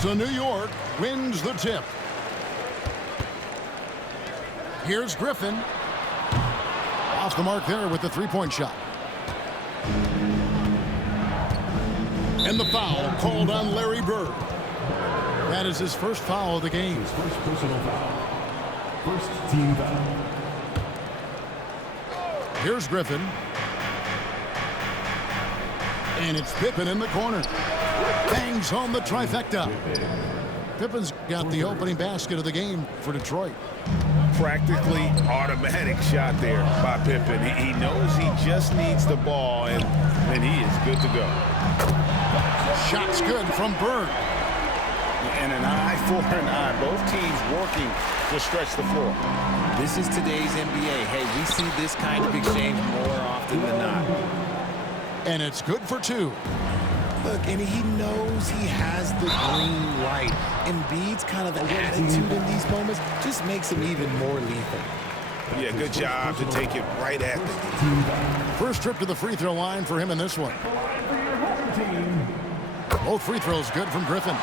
So New York wins the tip. Here's Griffin. Off the mark there with the three-point shot. And the foul called on Larry Bird. That is his first foul of the game. His first personal foul. First team foul. Here's Griffin. And it's Pippen in the corner. Bangs home the trifecta. Pippen's got the opening basket of the game for Detroit. Practically automatic shot there by Pippen. He knows he just needs the ball, and he is good to go. Shot's good from Bird. And an eye for an eye. Both teams working to stretch the floor. This is today's NBA. Hey, we see this kind of exchange more often than not. And it's good for two. Look, and he knows he has the green light. Embiid's kind of attitude in these moments just makes him even more lethal. Yeah, good job to take it right at the First trip to the free throw line for him in this one. Both free throws good from Griffin.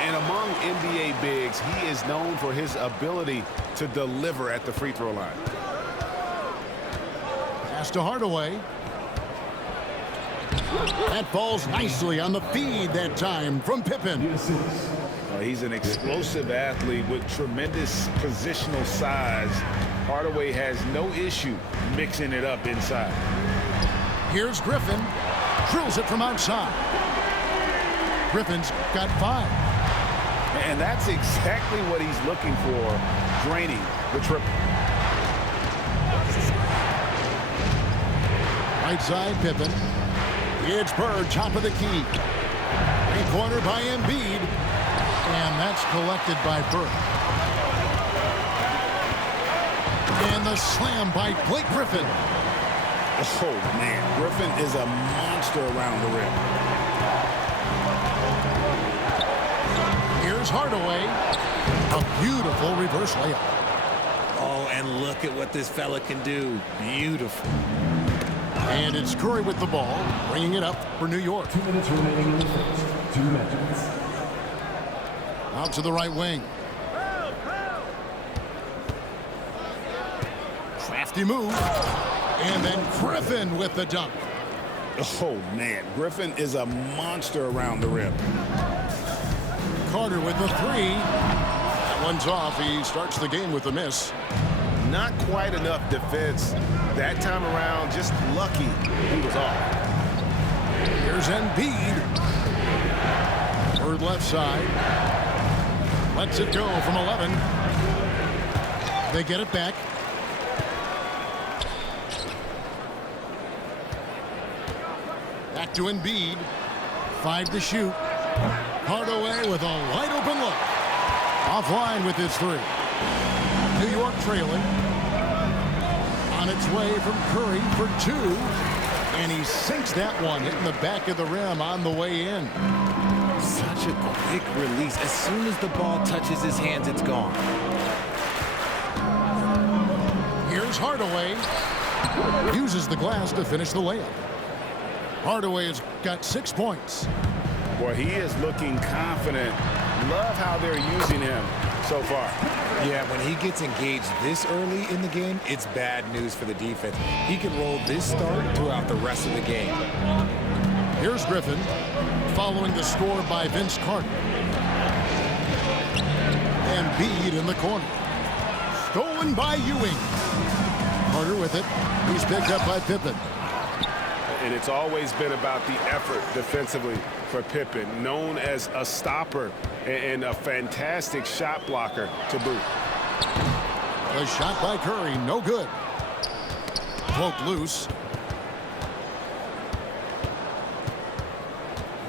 And among NBA bigs, he is known for his ability to deliver at the free throw line. Pass to Hardaway. That falls nicely on the feed that time from Pippen. He's an explosive athlete with tremendous positional size. Hardaway has no issue mixing it up inside. Here's Griffin. Drills it from outside. Griffin's got 5. And that's exactly what he's looking for, draining the triple. Right side, Pippen. It's Bird, top of the key. In corner by Embiid. And that's collected by Bird. And the slam by Blake Griffin. Oh, man. Griffin is a monster around the rim. Here's Hardaway. A beautiful reverse layup. Oh, and look at what this fella can do. Beautiful. And it's Curry with the ball, bringing it up for New York. 2 minutes remaining in the first. 2 minutes. Out to the right wing. Crafty move. And then Griffin with the dunk. Oh, man. Griffin is a monster around the rim. Carter with the 3. That one's off. He starts the game with a miss. Not quite enough defense that time around. Just lucky he was off. Here's Embiid. Bird left side. Lets it go from 11. They get it back. Back to Embiid. 5 to shoot. Hardaway with a wide open look. Offline with his 3. New York trailing. On its way from Curry for 2. And he sinks that one, hitting the back of the rim on the way in. Such a quick release. As soon as the ball touches his hands, it's gone. Here's Hardaway. Uses the glass to finish the layup. Hardaway has got 6 points. Boy, he is looking confident. Love how they're using him so far. Yeah, when he gets engaged this early in the game, it's bad news for the defense. He can roll this start throughout the rest of the game. Here's Griffin, following the score by Vince Carter. Embiid in the corner. Stolen by Ewing. Carter with it. He's picked up by Pippen. And it's always been about the effort defensively for Pippen, known as a stopper and a fantastic shot blocker to boot. A shot by Curry, no good. Poked loose.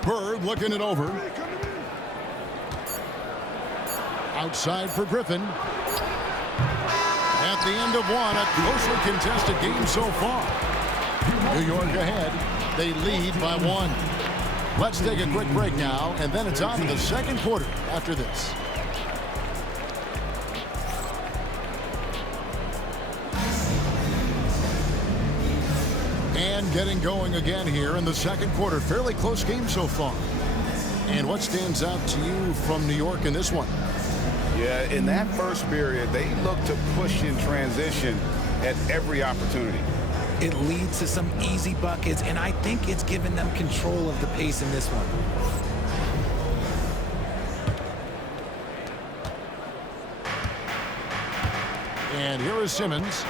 Bird looking it over. Outside for Griffin. At the end of one, a closely contested game so far. New York ahead. They lead by 1. Let's take a quick break now, and then it's on to the second quarter after this. And getting going again here in the second quarter. Fairly close game so far. And what stands out to you from New York in this one? Yeah, in that first period, they looked to push in transition at every opportunity. It leads to some easy buckets, and I think it's given them control of the pace in this one. And here is Simmons.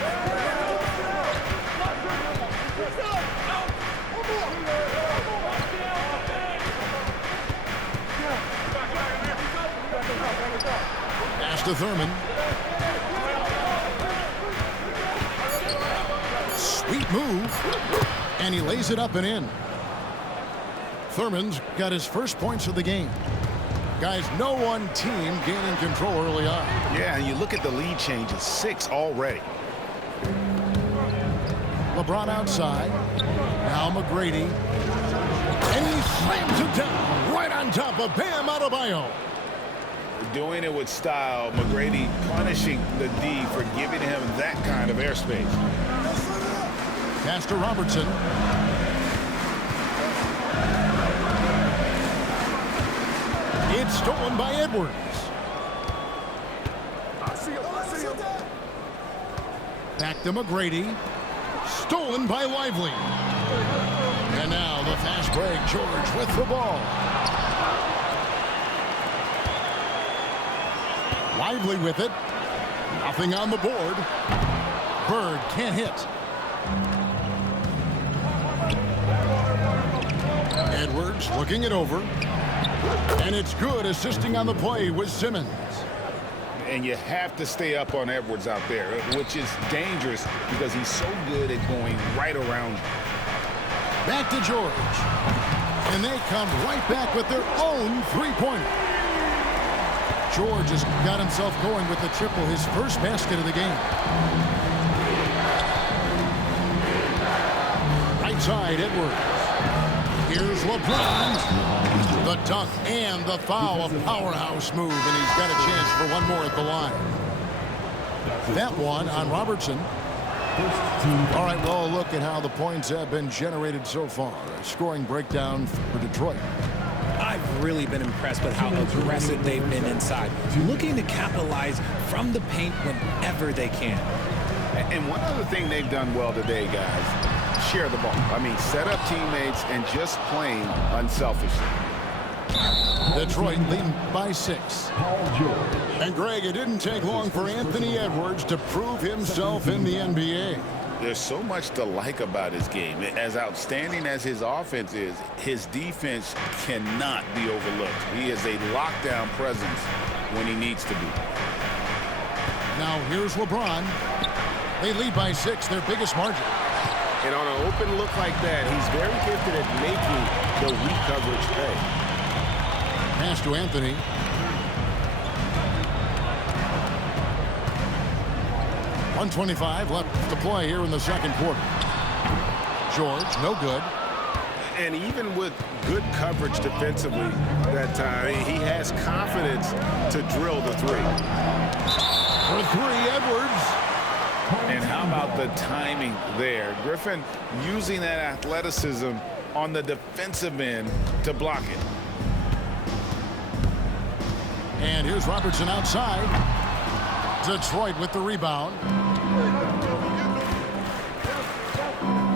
Pass to Thurman. Sweet move. And he lays it up and in. Thurman's got his first points of the game. Guys, no one team gaining control early on. Yeah, and you look at the lead changes, 6 already. LeBron outside. Now McGrady. And he slams it down right on top of Bam Adebayo. Doing it with style, McGrady punishing the D for giving him that kind of airspace. Pass to Robertson. It's stolen by Edwards. Back to McGrady. Stolen by Lively. And now the fast break. George with the ball. Lively with it. Nothing on the board. Bird can't hit. Edwards looking it over. And it's good, assisting on the play with Simmons. And you have to stay up on Edwards out there, which is dangerous because he's so good at going right around. Back to George. And they come right back with their own three-pointer. George has got himself going with the triple, his first basket of the game. Right side, Edwards. Here's LeBron. The dunk and the foul, a powerhouse move, and he's got a chance for one more at the line. That one on Robertson. All right, well, look at how the points have been generated so far. A scoring breakdown for Detroit. I've really been impressed with how aggressive they've been inside, looking to capitalize from the paint whenever they can. And one other thing they've done well today, guys, share the ball. I mean, set up teammates and just playing unselfishly. Detroit leading by 6. And Greg, it didn't take long for Anthony Edwards to prove himself in the NBA. There's so much to like about his game. As outstanding as his offense is, his defense cannot be overlooked. He is a lockdown presence when he needs to be. Now here's LeBron. They lead by 6, their biggest margin. And on an open look like that, he's very gifted at making the weak coverage pay. Pass to Anthony. .125 left to play here in the second quarter. George, no good. And even with good coverage defensively that time, he has confidence to drill the three. For 3, Edwards. And how about the timing there? Griffin using that athleticism on the defensive end to block it. And here's Robertson outside. Detroit with the rebound.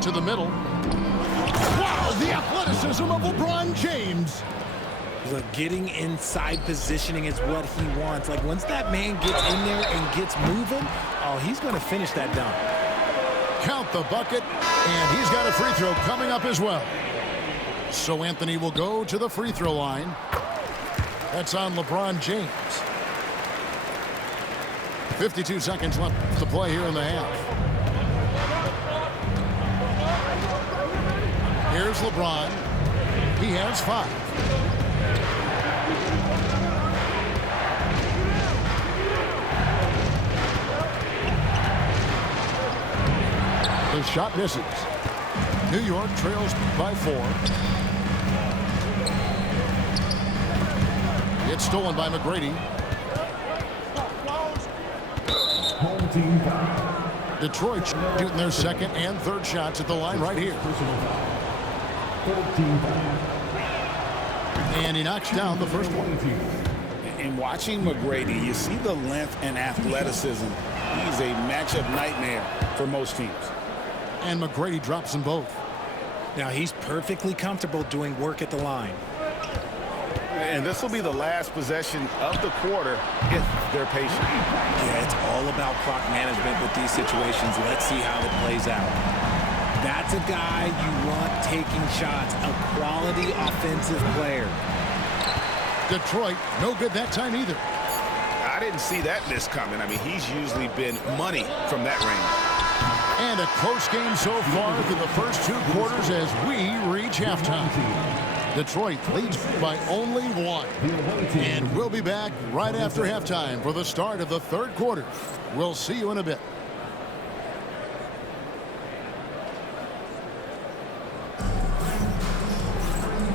To the middle. Wow, the athleticism of LeBron James. Look, getting inside positioning is what he wants. Like, once that man gets in there and gets moving, oh, he's going to finish that dunk. Count the bucket, and he's got a free throw coming up as well. So Anthony will go to the free throw line. That's on LeBron James. 52 seconds left to play here in the half. Here's LeBron. He has 5. The shot misses. New York trails by 4. It's stolen by McGrady. Home team foul. Detroit shooting their second and third shots at the line right here. 14 foul. And he knocks down the first one. In watching McGrady, you see the length and athleticism. He's a matchup nightmare for most teams. And McGrady drops them both. Now he's perfectly comfortable doing work at the line. And this will be the last possession of the quarter if they're patient. Yeah, it's all about clock management with these situations. Let's see how it plays out. That's a guy you want taking shots, a quality offensive player. Detroit, no good that time either. I didn't see that miss coming. I mean, he's usually been money from that range. And a close game so far through the first 2 quarters as we reach halftime. Detroit leads by only 1. And we'll be back right after halftime for the start of the 3rd quarter. We'll see you in a bit.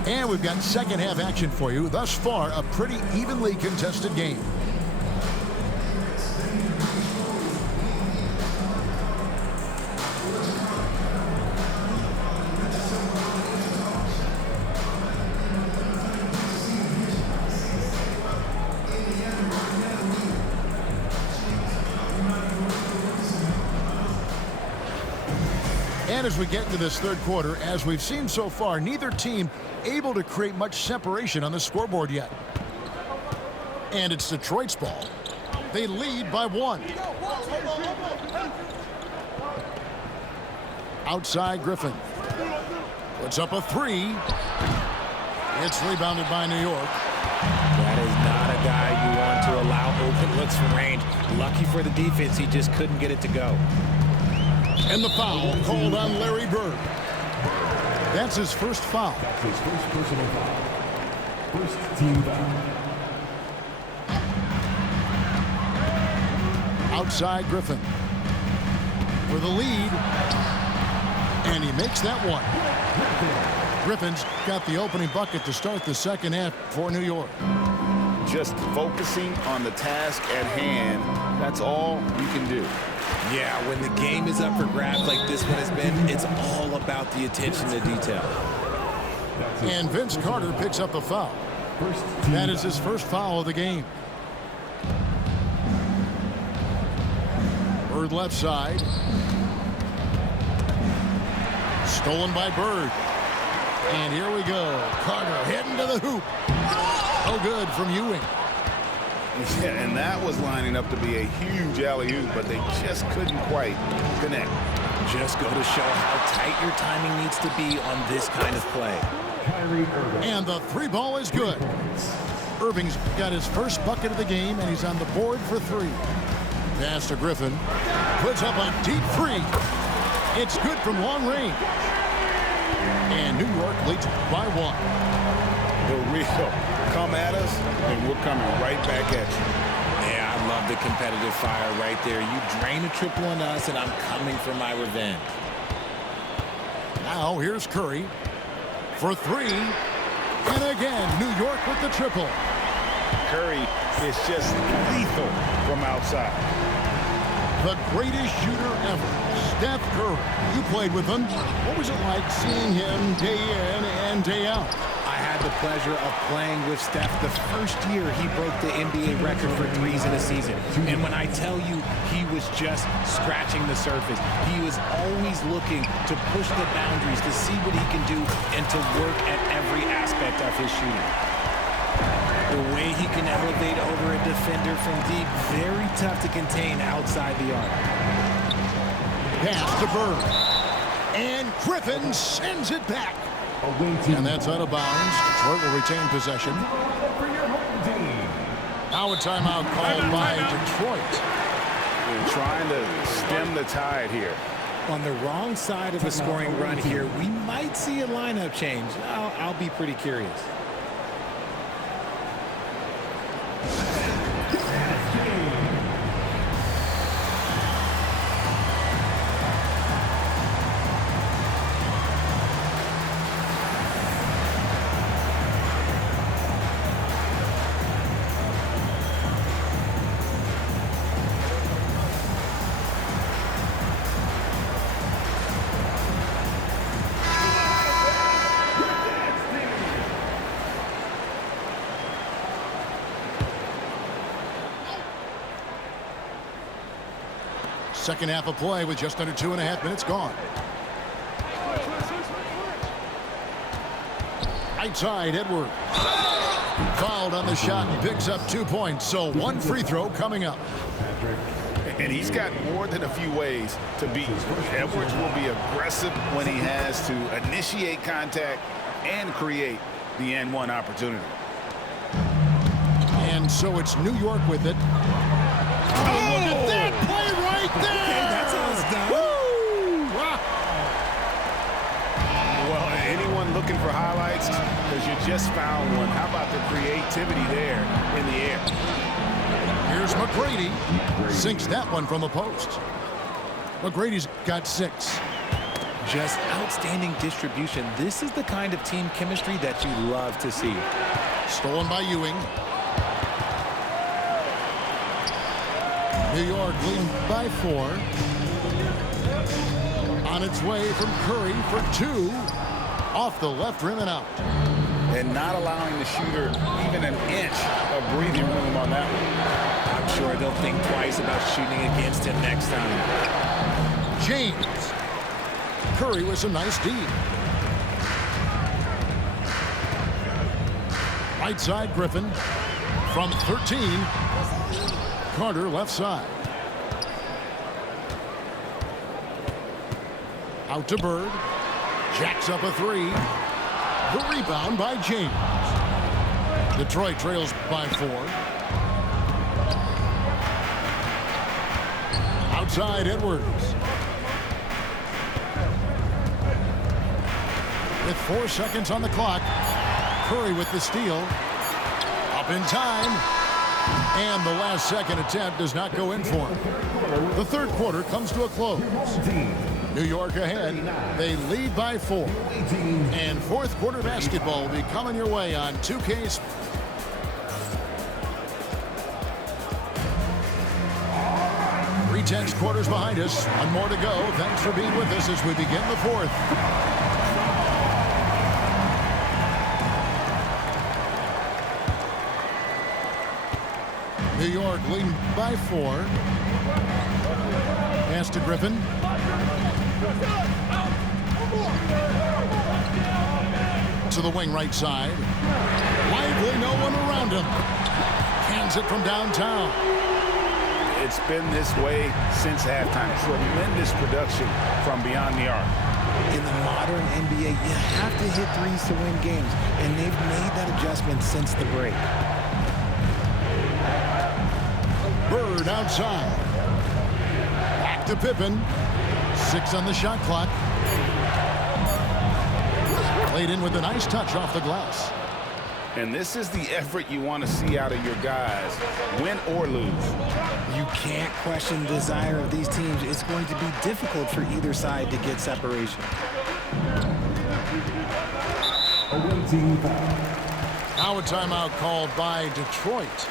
And we've got second half action for you. Thus far, a pretty evenly contested game. And as we get into this 3rd quarter, as we've seen so far, neither team able to create much separation on the scoreboard yet. And it's Detroit's ball. They lead by 1. Outside Griffin. Puts up a 3. It's rebounded by New York. That is not a guy you want to allow open looks from range. Lucky for the defense, he just couldn't get it to go. And the foul called on Larry Bird. That's his first foul. That's his first personal foul. First team foul. Outside Griffin for the lead. And he makes that one. Griffin's got the opening bucket to start the second half for New York. Just focusing on the task at hand, that's all you can do. Yeah, when the game is up for grabs like this one has been, it's all about the attention to detail. And Vince Carter picks up the foul. That is his first foul of the game. Bird left side. Stolen by Bird. And here we go. Carter heading to the hoop. Oh, good from Ewing. Yeah, and that was lining up to be a huge alley-oop, but they just couldn't quite connect. Just go to show how tight your timing needs to be on this kind of play. And the 3 ball is good. Irving's got his first bucket of the game, and he's on the board for 3. Pass to Griffin. Puts up a deep 3. It's good from long range. And New York leads by 1. The real come at us, and we're coming right back at you. Yeah, I love the competitive fire right there. You drain a triple on us, and I'm coming for my revenge. Now here's Curry for 3. And again, New York with the triple. Curry is just lethal from outside. The greatest shooter ever, Steph Curry. You played with him. What was it like seeing him day in and day out? I had the pleasure of playing with Steph the first year he broke the NBA record for threes in a season. And when I tell you he was just scratching the surface, he was always looking to push the boundaries, to see what he can do, and to work at every aspect of his shooting. The way he can elevate over a defender from deep, very tough to contain outside the arc. Pass to Bird. And Griffin sends it back. And that's out of bounds. Detroit will retain possession. Now a timeout called by Detroit. They're trying to stem the tide here. On the wrong side of a scoring run here, we might see a lineup change. I'll be pretty curious. Second half of play with just under 2.5 minutes gone. Right side, Edwards. Fouled on the shot and picks up 2 points. So one free throw coming up. And he's got more than a few ways to beat. Edwards will be aggressive when he has to initiate contact and create the N1 opportunity. And so it's New York with it. Oh, look at that play right there! Okay, that's how it's done. Woo! Ah. Well, anyone looking for highlights, because you just found one. How about the creativity there in the air? Here's McGrady. Sinks that one from the post. McGrady's got 6. Just outstanding distribution. This is the kind of team chemistry that you love to see. Stolen by Ewing. New York leading by 4. On its way from Curry for 2. Off the left rim and out. And not allowing the shooter even an inch of breathing room on that one. I'm sure they'll think twice about shooting against him next time. James. Curry with some nice D. Right side, Griffin. From 13. Carter left side. Out to Bird. Jacks up a 3. The rebound by James. Detroit trails by 4. Outside, Edwards. With 4 seconds on the clock, Curry with the steal. Up in time. And the last second attempt does not go in for him. The third quarter comes to a close. New York ahead. They lead by 4. And fourth quarter basketball will be coming your way on 2K. 3/10 quarters behind us. One more to go. Thanks for being with us as we begin the fourth. New York leading by 4. Pass to Griffin. To the wing right side. Lively, no one around him. Hands it from downtown. It's been this way since halftime. Tremendous production from beyond the arc. In the modern NBA, you have to hit threes to win games, and they've made that adjustment since the break. Bird outside. Back to Pippen. 6 on the shot clock. Played in with a nice touch off the glass. And this is the effort you want to see out of your guys, win or lose. You can't question the desire of these teams. It's going to be difficult for either side to get separation. Now a timeout called by Detroit.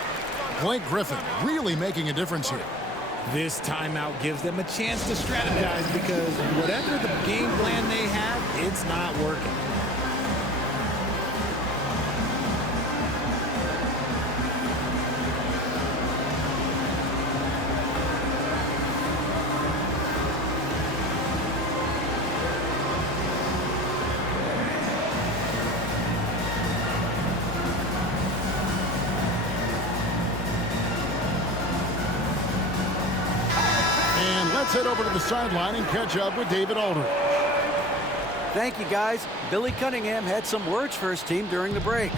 Blake Griffin really making a difference here. This timeout gives them a chance to strategize because whatever the game plan they have, it's not working. Let's head over to the sideline and catch up with David Aldridge. Thank you, guys. Billy Cunningham had some words for his team during the break.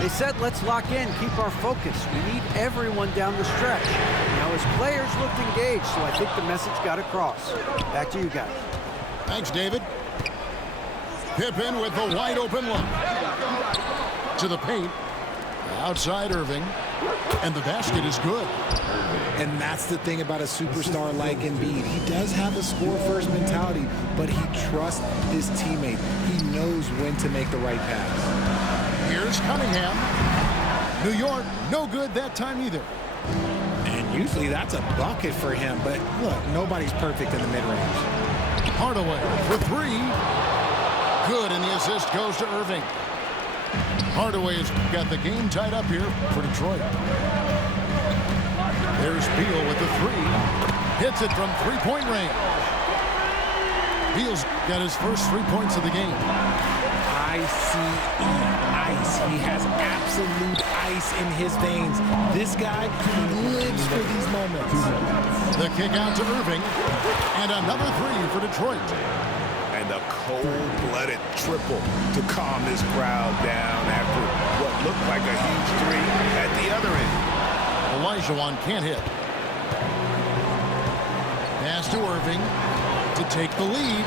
They said, let's lock in, keep our focus. We need everyone down the stretch. Now, his players looked engaged, so I think the message got across. Back to you guys. Thanks, David. Pippen with the wide open look. To the paint. Outside Irving. And the basket is good. And that's the thing about a superstar like Embiid. He does have a score-first mentality, but he trusts his teammate. He knows when to make the right pass. Here's Cunningham. New York, no good that time either. And usually that's a bucket for him, but look, nobody's perfect in the mid-range. Hardaway for 3. Good, and the assist goes to Irving. Hardaway has got the game tied up here for Detroit. There's Beal with the 3. Hits it from three-point range. Beal's got his first 3 points of the game. ICE, ice. He has absolute ice in his veins. This guy lives for these moments. The kick out to Irving. And another three for Detroit. And a cold-blooded triple to calm this crowd down after what looked like a huge three at the other end. Olajuwon can't hit. Pass to Irving to take the lead.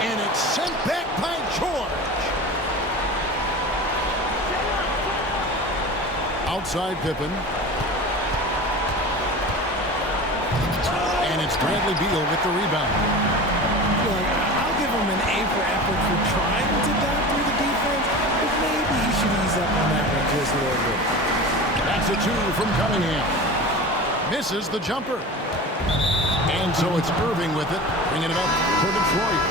And it's sent back by George. Outside Pippen. And it's Bradley Beal with the rebound. Look, I'll give him an A for effort for trying to dive through the defense, but maybe he should ease up on that one just a little bit. That's a two from Cunningham. Misses the jumper. And so it's Irving with it, bringing it up for Detroit.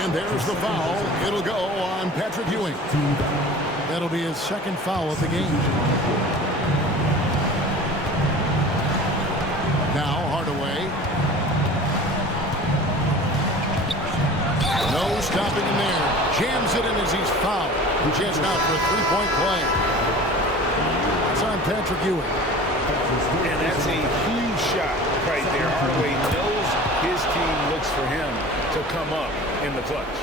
And there's the foul. It'll go on Patrick Ewing. That'll be his second foul of the game. Now Hardaway. No stopping him there. Jams it in as he's fouled. Chance now for a three-point play. It's on Patrick Ewing. And that's a huge shot right there. Hardaway knows his team looks for him to come up in the clutch.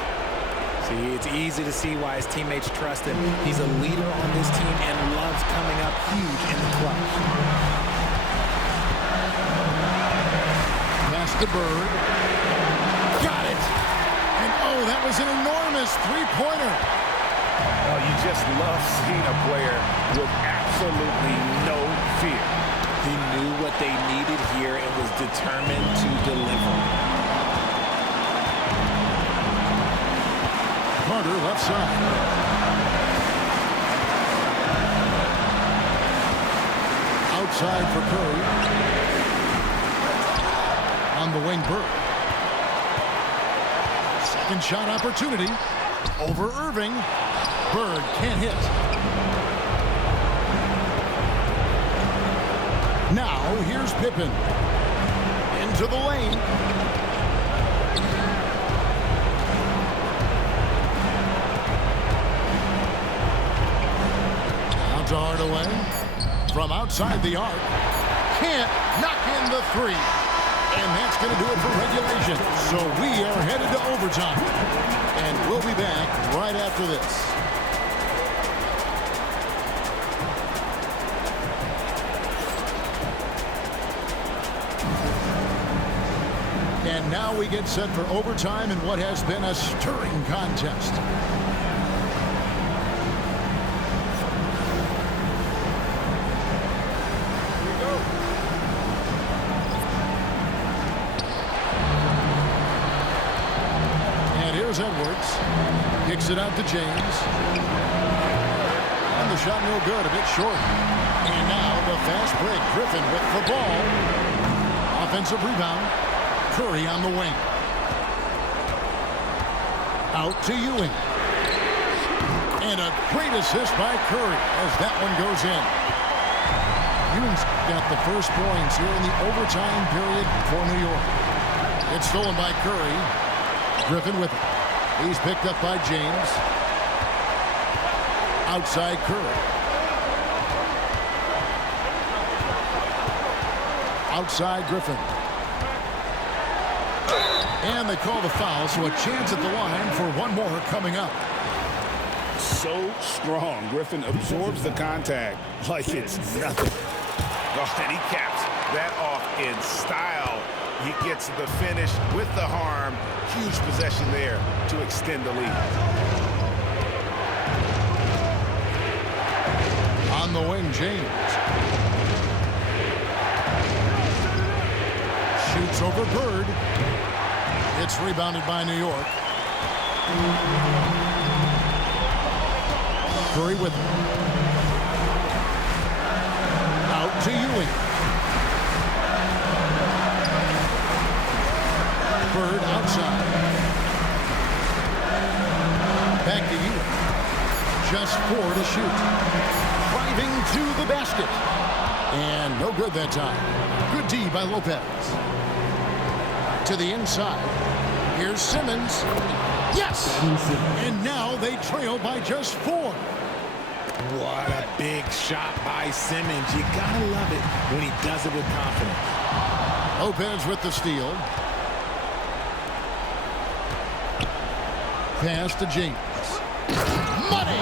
See, it's easy to see why his teammates trust him. He's a leader on this team and loves coming up huge in the clutch. Pass to Bird. Got it. And oh, that was an enormous three-pointer. Oh, you just love seeing a player with absolutely no fear. He knew what they needed here and was determined to deliver. Carter left side. Outside for Curry. On the wing, Burke. Second shot opportunity. Over Irving. Bird can't hit. Now here's Pippen. Into the lane. To Hardaway from outside the arc. Can't knock in the three. And that's going to do it for regulation. So we are headed to overtime. And we'll be back right after this. And now we get set for overtime in what has been a stirring contest. Here's Edwards. Kicks it out to James. And the shot no good, a bit short. And now the fast break. Griffin with the ball. Offensive rebound. Curry on the wing. Out to Ewing. And a great assist by Curry as that one goes in. Ewing's got the first points here in the overtime period for New York. It's stolen by Curry. Griffin with it. He's picked up by James. Outside Curry. Outside Griffin. And they call the foul, so a chance at the line for one more coming up. So strong. Griffin absorbs the contact like it's nothing. Oh, and he caps that off in style. He gets the finish with the harm. Huge possession there to extend the lead. On the wing, James. Shoots over Bird. It's rebounded by New York. Curry with it. Out to Ewing. Bird outside. Back to Ewing. Just 4 to shoot. Driving to the basket. And no good that time. Good D by Lopez. To the inside. Here's Simmons. Yes! And now they trail by just 4. What a big shot by Simmons. You gotta love it when he does it with confidence. Lopez with the steal. Pass to James. Money!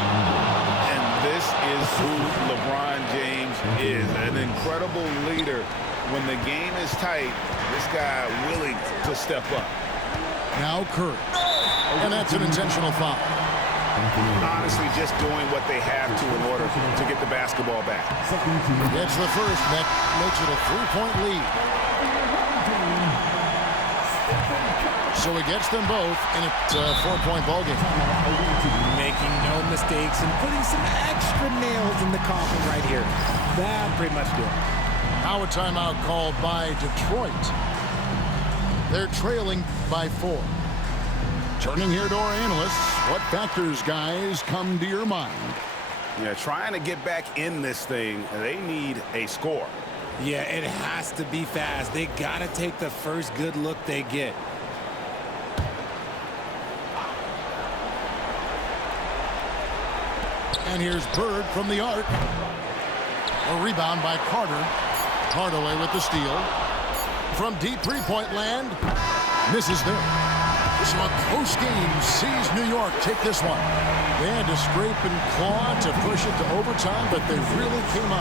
And this is who LeBron James is. An incredible leader. When the game is tight, this guy willing to step up. Now Curry. And that's an intentional foul. Honestly, just doing what they have to in order to get the basketball back. Gets the first. That makes it a 3-point lead. So he gets them both in a 4-point ballgame. Making no mistakes and putting some extra nails in the coffin right here. That pretty much do it. Now a timeout called by Detroit. They're trailing by 4. Turning here to our analysts, what factors, guys, come to your mind? Yeah, trying to get back in this thing, they need a score. Yeah, it has to be fast. They got to take the first good look they get. And here's Bird from the arc. A rebound by Carter. Hardaway with the steal. From deep three-point land. Misses there. So a close game sees New York take this one. They had to scrape and claw to push it to overtime, but they really came out.